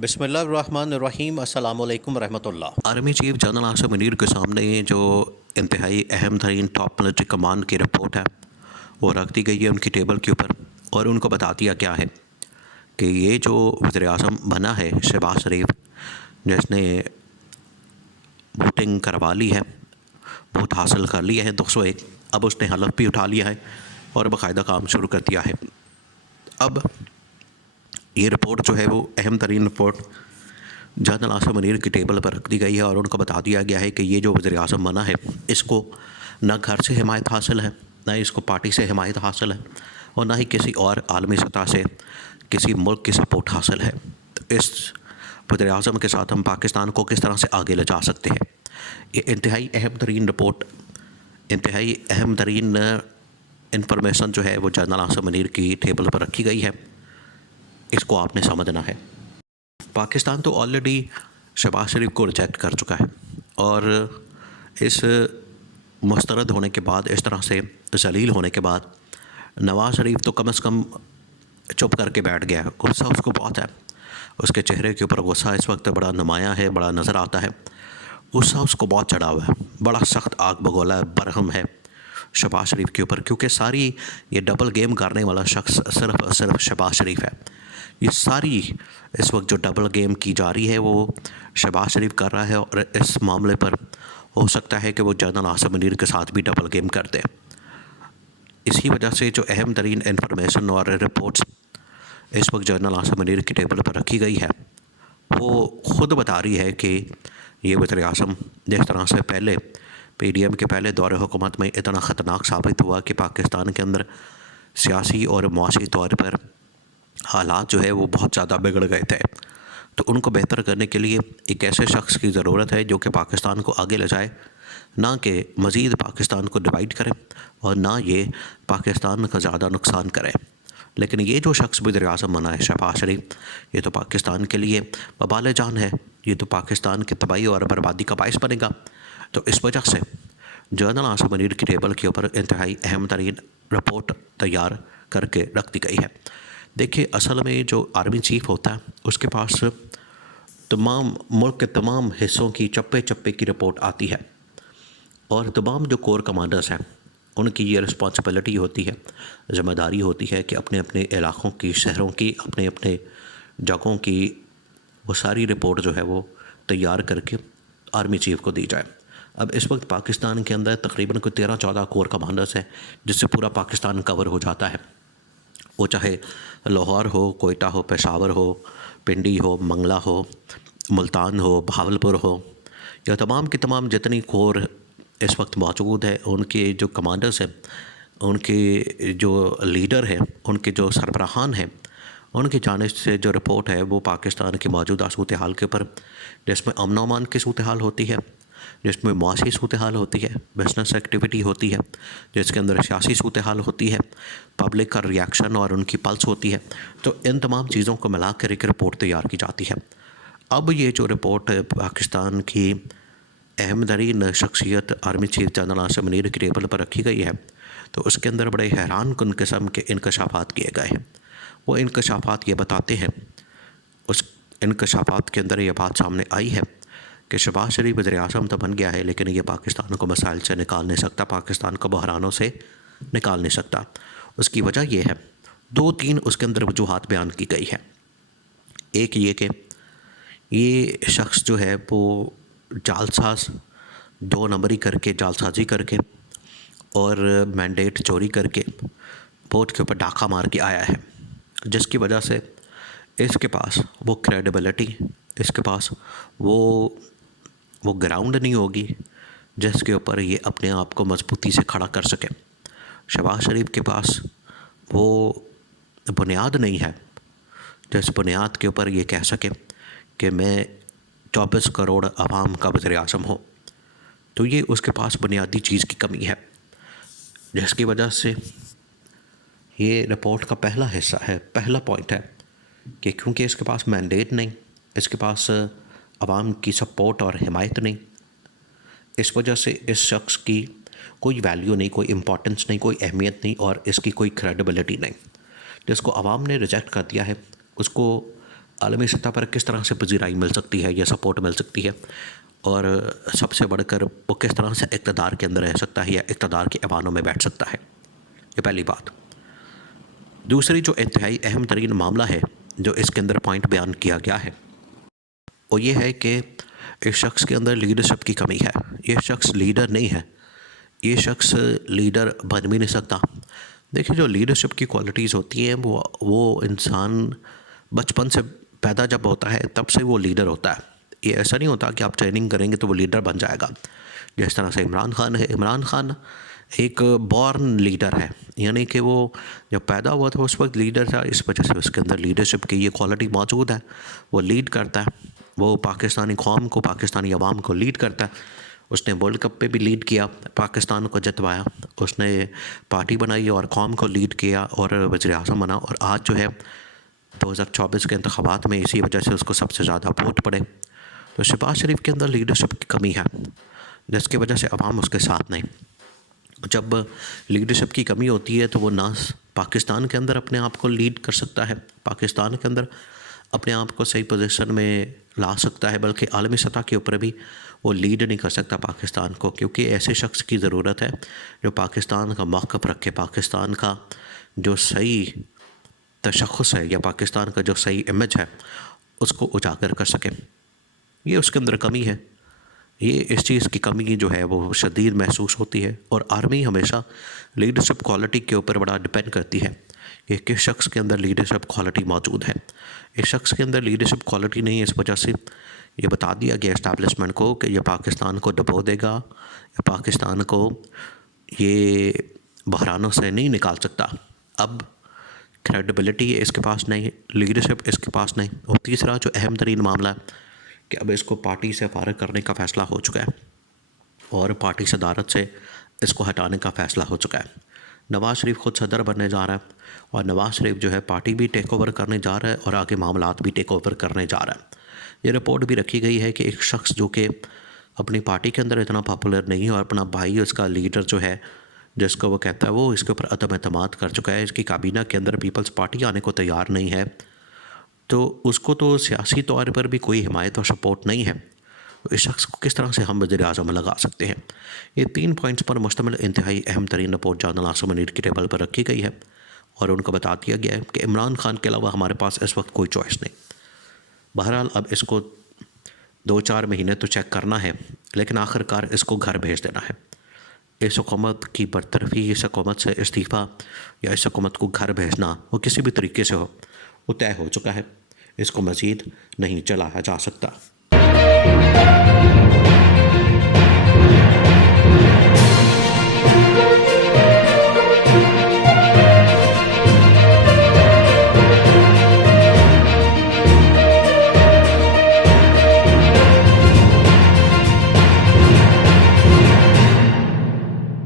बिस्मिल्लाहिर्रहमानिर्रहीम अस्सलामु अलैकुम रहमतुल्लाह। Army chief general Asim Munir के सामने जो इंतहाई अहम तरीन टॉप मिलिट्री कमांड की रिपोर्ट है वो रख दी गई है उनकी टेबल के ऊपर, और उनको बता दिया गया है कि ये जो वज़ीर आज़म बना है शहबाज शरीफ, जिसने वोटिंग करवा ली है, वोट हासिल कर लिया है 201, अब उसने हलफ भी उठा लिया है और बाकायदा काम शुरू कर दिया है। अब ये रिपोर्ट जो है वो अहम तरीन रिपोर्ट जनरल आसिम मुनीर की टेबल पर रख दी गई है और उनको बता दिया गया है कि ये जो वज़ीर आज़म बना है इसको न घर से हिमायत हासिल है, न इसको पार्टी से हिमायत हासिल है, और ना ही किसी और आलमी सतह से किसी मुल्क की सपोर्ट हासिल है। तो इस वज़ीर आज़म के साथ हम पाकिस्तान को किस तरह से आगे ले जा सकते हैं, ये इंतहाई अहम तरीन रिपोर्ट, इंतहाई अहम तरीन इंफॉर्मेशन जो है वो जनरल आसिम मुनीर की टेबल पर रखी गई है। इसको आपने समझना है। पाकिस्तान तो ऑलरेडी शहबाज शरीफ को रिजेक्ट कर चुका है, और इस मुस्तरद होने के बाद, इस तरह से जलील होने के बाद, नवाज़ शरीफ तो कम से कम चुप करके बैठ गया है। गुस्सा उसको बहुत है, उसके चेहरे के ऊपर गुस्सा इस वक्त बड़ा नुमायाँ है, बड़ा नज़र आता है। गुस्सा उसको बहुत चढ़ा हुआ है, बड़ा सख्त आग बगोला है, बरहम है शहबाज शरीफ के ऊपर, क्योंकि सारी ये डबल गेम करने वाला शख्स सिर्फ और सिर्फ शहबाज शरीफ है। ये सारी इस वक्त जो डबल गेम की जा रही है वो शहबाज शरीफ कर रहा है, और इस मामले पर हो सकता है कि वो जनरल आसिम मुनीर के साथ भी डबल गेम कर दे। इसी वजह से जो अहम तरीन इंफॉर्मेशन और रिपोर्ट्स इस वक्त जनरल आसिम मुनीर की टेबल पर रखी गई है वो ख़ुद बता रही है कि ये वज़ीर आज़म जिस तरह से पहले PDM के पहले दौरे हुकूमत में इतना ख़तरनाक साबित हुआ कि पाकिस्तान के अंदर सियासी और मुआशी तौर पर हालात जो है वो बहुत ज़्यादा बिगड़ गए थे, तो उनको बेहतर करने के लिए एक ऐसे शख्स की ज़रूरत है जो कि पाकिस्तान को आगे ले जाए, ना कि मज़ीद पाकिस्तान को डिवाइड करे और ना ये पाकिस्तान का ज़्यादा नुकसान करे। लेकिन ये जो शख्स वज़ीर आज़म बना है शहबाज शरीफ, ये तो पाकिस्तान के लिए वबाल जान है, ये तो पाकिस्तान की तबाही और बर्बादी का बायस बनेगा। तो इस वजह से जनरल आसिम मुनीर की टेबल के ऊपर इंतहाई अहम तरीन रिपोर्ट तैयार करके रख दी गई है। देखिए, असल में जो आर्मी चीफ होता है उसके पास तमाम मुल्क के तमाम हिस्सों की चप्पे चप्पे की रिपोर्ट आती है, और तमाम जो कोर कमांडर्स हैं उनकी ये रिस्पॉन्सिबिलिटी होती है, ज़िम्मेदारी होती है कि अपने अपने इलाक़ों की, शहरों की, अपने अपने जगहों की वो सारी रिपोर्ट जो है वो तैयार करके आर्मी चीफ को दी जाए। अब इस वक्त पाकिस्तान के अंदर तकरीबन कोई 13-14 कोर कमांडर्स हैं जिससे पूरा पाकिस्तान कवर हो जाता है। वो चाहे लाहौर हो, कोयटा हो, पेशावर हो, पिंडी हो, मंगला हो, मुल्तान हो, बहावलपुर हो, या तमाम की तमाम जितनी कोर इस वक्त मौजूद है, उनके जो कमांडर्स हैं, उनके जो लीडर हैं, उनके जो सरबराहान हैं, उनकी जानिब से जो रिपोर्ट है वो पाकिस्तान की मौजूदा सूरत हाल के ऊपर, जिसमें अमन व अमान की सूरत हाल होती है, जिसमें मुआशी सूरत हाल होती है, बिजनेस एक्टिविटी होती है, जिसके अंदर सियासी सूरत हाल होती है, पब्लिक का रिएक्शन और उनकी पल्स होती है। तो इन तमाम चीज़ों को मिला कर एक रिपोर्ट तैयार की जाती है। अब ये जो रिपोर्ट पाकिस्तान की अहम तरीन शख्सियत army chief general Asim Munir की टेबल पर रखी गई है, तो उसके अंदर बड़े हैरान कुन किस्म के इंकशाफात किए गए हैं। वो इंकशाफात ये बताते हैं, उस इंकशाफात के अंदर ये बात सामने आई है कि शहबाज शरीफ वज़ीर आज़म तो बन गया है, लेकिन ये पाकिस्तान को मसाइल से निकाल नहीं सकता, पाकिस्तान को बहरानों से निकाल नहीं सकता। उसकी वजह यह है, 2-3 उसके अंदर वजूहात बयान की गई है। एक ये कि ये शख्स जो है वो जालसाज, 2 नंबरी करके, जालसाजी करके और मैंडेट चोरी करके वोट के ऊपर डाका मार के आया है, जिसकी वजह से इसके पास वो क्रेडिबिलिटी, इसके पास वो ग्राउंड नहीं होगी जिसके ऊपर ये अपने आप को मजबूती से खड़ा कर सके। शहबाज शरीफ के पास वो बुनियाद नहीं है जिस बुनियाद के ऊपर ये कह सके कि मैं 24 करोड़ आवाम का वज़ीर आज़म हूँ। तो ये उसके पास बुनियादी चीज़ की कमी है, जिसकी वजह से ये रिपोर्ट का पहला हिस्सा है, पहला पॉइंट है कि क्योंकि इसके पास मैंडेट नहीं, इसके पास आवाम की सपोर्ट और हिमायत नहीं, इस वजह से इस शख्स की कोई वैल्यू नहीं, कोई इम्पोर्टेंस नहीं, कोई अहमियत नहीं, और इसकी कोई क्रेडिबिलिटी नहीं। जिसको आवाम ने रिजेक्ट कर दिया है उसको आलमी सतह पर किस तरह से पजीराई मिल सकती है या सपोर्ट मिल सकती है, और सबसे बढ़कर वो किस तरह से इक़्तिदार के अंदर रह सकता है या इक़्तिदार के ऐवानों में बैठ सकता है। ये पहली बात। दूसरी जो इंतहाई अहम तरीन मामला है जो इसके अंदर पॉइंट बयान किया गया है वो ये है कि इस शख्स के अंदर लीडरशिप की कमी है। ये शख्स लीडर नहीं है, ये शख्स लीडर बन भी नहीं सकता। देखिए, जो लीडरशिप की क्वालिटीज़ होती हैं वो इंसान बचपन से पैदा जब होता है तब से वो लीडर होता है। ये ऐसा नहीं होता कि आप ट्रेनिंग करेंगे तो वो लीडर बन जाएगा। जिस तरह से इमरान खान है, इमरान खान एक बॉर्न लीडर है, यानी कि वो जब पैदा हुआ था उस वक्त लीडर था, इस वजह से उसके अंदर लीडरशिप की ये क्वालिटी मौजूद है। वो लीड करता है, वो पाकिस्तानी कौम को, पाकिस्तानी अवाम को लीड करता है। उसने वर्ल्ड कप पे भी लीड किया, पाकिस्तान को जितवाया, उसने पार्टी बनाई और कौम को लीड किया और वज़ीर-ए-आज़म बना। और आज जो है 2024 के इंतखाबात में इसी वजह से उसको सबसे ज़्यादा वोट पड़े। तो शहबाज शरीफ के अंदर लीडरशिप की कमी है, जिसकी वजह से अवाम उसके साथ नहीं। जब लीडरशिप की कमी होती है तो वो ना पाकिस्तान के अंदर अपने आप को लीड कर सकता है, पाकिस्तान के अंदर अपने आप को सही पोजीशन में ला सकता है, बल्कि आलमी सतह के ऊपर भी वो लीड नहीं कर सकता पाकिस्तान को, क्योंकि ऐसे शख्स की ज़रूरत है जो पाकिस्तान का मौक़िफ़ रखे, पाकिस्तान का जो सही तशख़्ख़ुस है या पाकिस्तान का जो सही इमेज है उसको उजागर कर सके। ये उसके अंदर कमी है। ये इस चीज़ की कमी जो है वो शदीद महसूस होती है। और आर्मी हमेशा लीडरशिप क्वालिटी के ऊपर बड़ा डिपेंड करती है कि किस शख्स के अंदर लीडरशिप क्वालिटी मौजूद है। इस शख्स के अंदर लीडरशिप क्वालिटी नहीं है, इस वजह से ये बता दिया गया इस्टेब्लिशमेंट को कि ये पाकिस्तान को डुबो देगा या पाकिस्तान को ये बहरानों से नहीं निकाल सकता। अब क्रेडिबिलिटी इसके पास नहीं, लीडरशिप इसके पास नहीं। और तीसरा जो अहम तरीन मामला है कि अब इसको पार्टी से फारिग करने का फ़ैसला हो चुका है और पार्टी सदारत से इसको हटाने का फ़ैसला हो चुका है। नवाज़ शरीफ खुद सदर बनने जा रहा है और नवाज़ शरीफ जो है पार्टी भी टेक ओवर करने जा रहा है और आगे मामलात भी टेक ओवर करने जा रहा है। ये रिपोर्ट भी रखी गई है कि एक शख्स जो कि अपनी पार्टी के अंदर इतना पॉपुलर नहीं है और अपना भाई उसका लीडर जो है जिसको वो कहता है वो इसके ऊपर अदम एतमाद कर चुका है, इसकी काबीना के अंदर पीपल्स पार्टी आने को तैयार नहीं है, तो उसको तो सियासी तौर पर भी कोई हिमायत और सपोर्ट नहीं है। तो इस शख्स को किस तरह से हम वज़ीर-ए-आज़म लगा सकते हैं। ये 3 पॉइंट्स पर मुश्तमिल इंतहाई अहम तरीन रिपोर्ट जनरल आसिम मुनीर की टेबल पर रखी गई है और उनको बता दिया गया है कि इमरान खान के अलावा हमारे पास इस वक्त कोई चॉइस नहीं। बहरहाल अब इसको 2-4 महीने तो चेक करना है, लेकिन आखिरकार इसको घर भेज देना है। इस हुकूमत की बरतरफी, इस हुकूमत से इस्तीफ़ा या इस हुकूमत को घर भेजना वो किसी भी तरीके से हो, वो तय हो चुका है। इसको मज़ीद नहीं चलाया जा सकता।